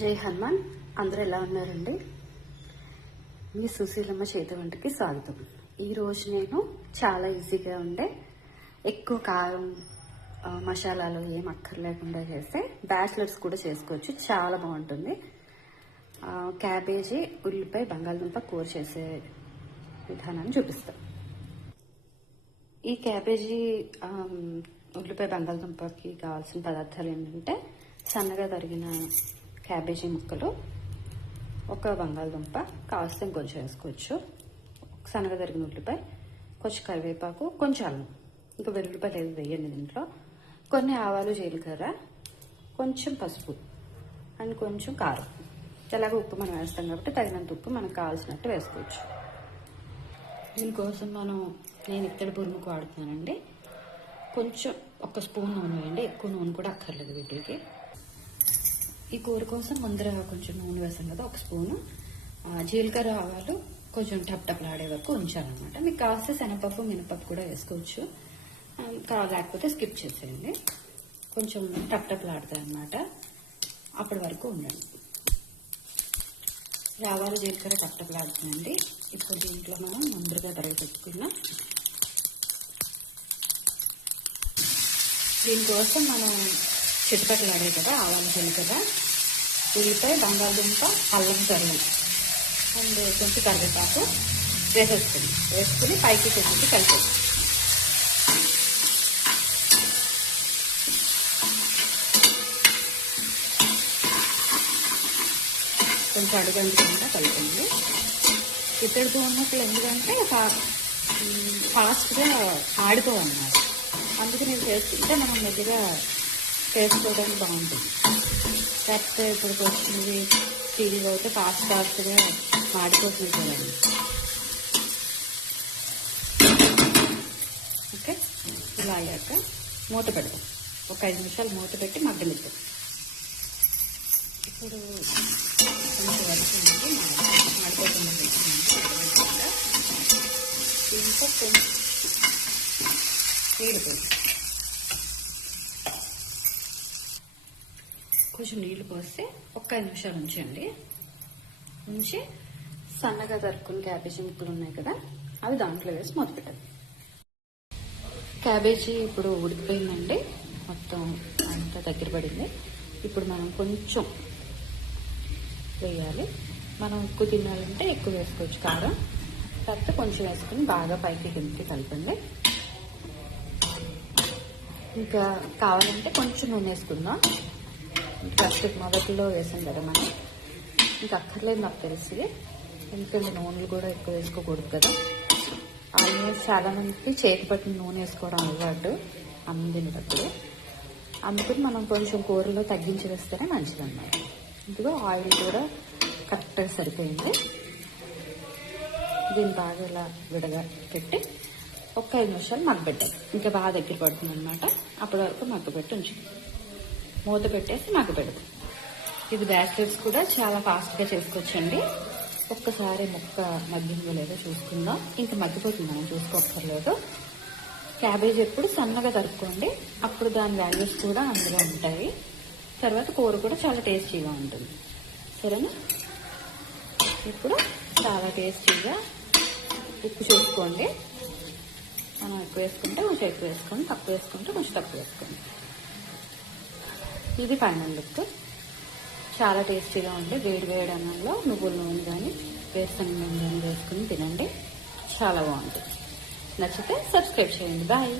జై హనుమాన్. అందరూ ఎలా ఉన్నారండి? మీ సుశీలమ్మ చేతి వంటకి స్వాగతం. ఈరోజు నేను చాలా ఈజీగా ఉండే ఎక్కువ కారం మసాలాలు ఏం అక్కర్లేకుండా చేస్తే బ్యాచిలర్స్ కూడా చేసుకోవచ్చు. చాలా బాగుంటుంది. క్యాబేజీ, ఉల్లిపాయ, బంగాళదుంప కూర చేసే విధానాన్ని చూపిస్తాం. ఈ క్యాబేజీ ఉల్లిపాయ బంగాళదుంపకి కావాల్సిన పదార్థాలు ఏంటంటే సన్నగా తరిగిన క్యాబేజీ ముక్కలు, ఒక బంగాళదుంప, కావాల్సిన ఇంకొంచెం వేసుకోవచ్చు, సన్నగా తరిగిన ఉల్లిపాయ, కొంచెం కరివేపాకు, కొంచెం అల్లం, ఇంకా వెల్లుల్లిపాయలు ఏది వేయండి దీంట్లో, కొన్ని ఆవాలు, జీలకర్ర, కొంచెం పసుపు అండ్ కొంచెం కారం. ఎలాగో ఉప్పు మనం వేస్తాం కాబట్టి తగినంత ఉప్పు మనకు కావాల్సినట్టు వేసుకోవచ్చు. దీనికోసం నేను ఇత్తడి బురుముకు వాడుతున్నానండి. కొంచెం ఒక స్పూన్ నూనె వేయండి, ఎక్కువ నూనె కూడా అక్కర్లేదు వీటికి. ఈ కూర కోసం ముందర కొంచెం నూనె వేసాం కదా, ఒక స్పూను. జీలకర్ర, ఆవాలు కొంచెం టప్టప్లాడే వరకు ఉంచాలన్నమాట. మీకు కావాల్సిన శనగపప్పు, మినపప్పు కూడా వేసుకోవచ్చు, లేకపోతే స్కిప్ చేసేయండి. కొంచెం టప్టప్లాడతాయి అన్నమాట, అప్పటి వరకు ఉండండి. ఆవాలు, జీలకర్ర టప్టప్లాడుతుందండి. ఇప్పుడు దీంట్లో మనం ముందుగా తరిగి పెట్టుకున్నాం. దీనికోసం మనం చిటపటలాడే కదా ఆవాలు, జీలకర్ర, ఉల్లిపాయ, బంగాళదుంప, అల్లం తరుగు అండ్ కొంచెం కరివేపాకు వేసుకుని పైకి కొంచెం కలిపేది. కొంచెం అడుగంటుకుంటా కలిపండి. ఇత్తడి బొమ్మలు ఎందుకంటే ఫాస్ట్గా ఆడుకోవన్నమాట, అందుకే నేను చేసుకుంటే మనం మెల్లిగా చేసుకోవడానికి బాగుంటుంది. లేకపోతే ఇప్పుడు వచ్చినవి స్టీల్ అయితే ఫాస్ట్గా మాడిపోతుంది కదండి. ఓకే, ఇలా అయ్యాక మూత పెడతాం. ఒక 5 నిమిషాలు మూత పెట్టి మగ్గనిద్దాం. ఇప్పుడు కొంచెం వరకు మాడిపోతుంది. దీంట్లో కొంచెం నీళ్ళు పోస్తే ఒక 5 నిమిషాలు ఉంచి సన్నగా తరుక్కుని క్యాబేజీ ముక్కలు ఉన్నాయి కదా, అవి దాంట్లో వేసి మూత పెట్టాలి. క్యాబేజీ ఇప్పుడు ఉడికిపోయిందండి, మొత్తం అంతా దగ్గర పడింది. ఇప్పుడు మనం కొంచెం వేయాలి. మనం ఎక్కువ తినాలంటే ఎక్కువ వేసుకోవచ్చు కారం. తర్వాత కొంచెం వేసుకుని బాగా పైకి కిందకి కలపండి. ఇంకా కావాలంటే కొంచెం నూనె వేసుకుందాం. ఫస్ట్ మొదట్లో వేసాం కదా మనం, ఇంకా అక్కర్లేదు నాకు తెలిసి, ఎందుకంటే నూనెలు కూడా ఎక్కువ వేసుకోకూడదు కదా. ఆల్మోస్ట్ చాలా మందికి చేతి పట్టిన నూనె వేసుకోవడం అలవాటు అన్నం తినేటప్పుడు, అందుకని మనం కొంచెం కూరలో తగ్గించి వేస్తేనే మంచిదన్నమాట. ఇందులో ఆయిల్ కూడా కరెక్ట్గా సరిపోయింది. దీన్ని బాగా ఇలా విడగా పెట్టి ఒక 5 నిమిషాలు మగ్గబెట్టాలి. ఇంకా బాగా దగ్గర పడుతుంది అనమాట. అప్పటి వరకు మగ్గబెట్టి ఉంచు, మూత పెట్టేసి మగ్గబెడతాం. ఇది బ్యాచిలర్స్ కూడా చాలా ఫాస్ట్గా చేసుకోవచ్చండి. ఒక్కసారి ముక్క మగ్గిందో లేదో చూసుకుందాం. ఇంకా మగ్గిపోతుంది, మనం చూసుకోక్కర్లేదు. క్యాబేజ్ ఎప్పుడు సన్నగా తరుక్కోండి, అప్పుడు దాని వాల్యూస్ కూడా అందులో ఉంటాయి. తర్వాత కూర కూడా చాలా టేస్టీగా ఉంటుంది. సరేనా? ఇప్పుడు చాలా టేస్టీగా ఉప్పు చూసుకోండి. మనం ఎక్కువ వేసుకుంటే కొంచెం ఎక్కువ వేసుకోండి, తక్కువ వేసుకుంటే కొంచెం తక్కువ వేసుకోండి. ఇది ఫైనల్ లుక్. చాలా టేస్టీగా ఉంది. వేడి వేడి అన్నంలో నువ్వుల నూనె కానీ వేరుశనగ నూనె కానీ వేసుకుని తినండి, చాలా బాగుంటుంది. నచ్చితే సబ్స్క్రైబ్ చేయండి. బాయ్.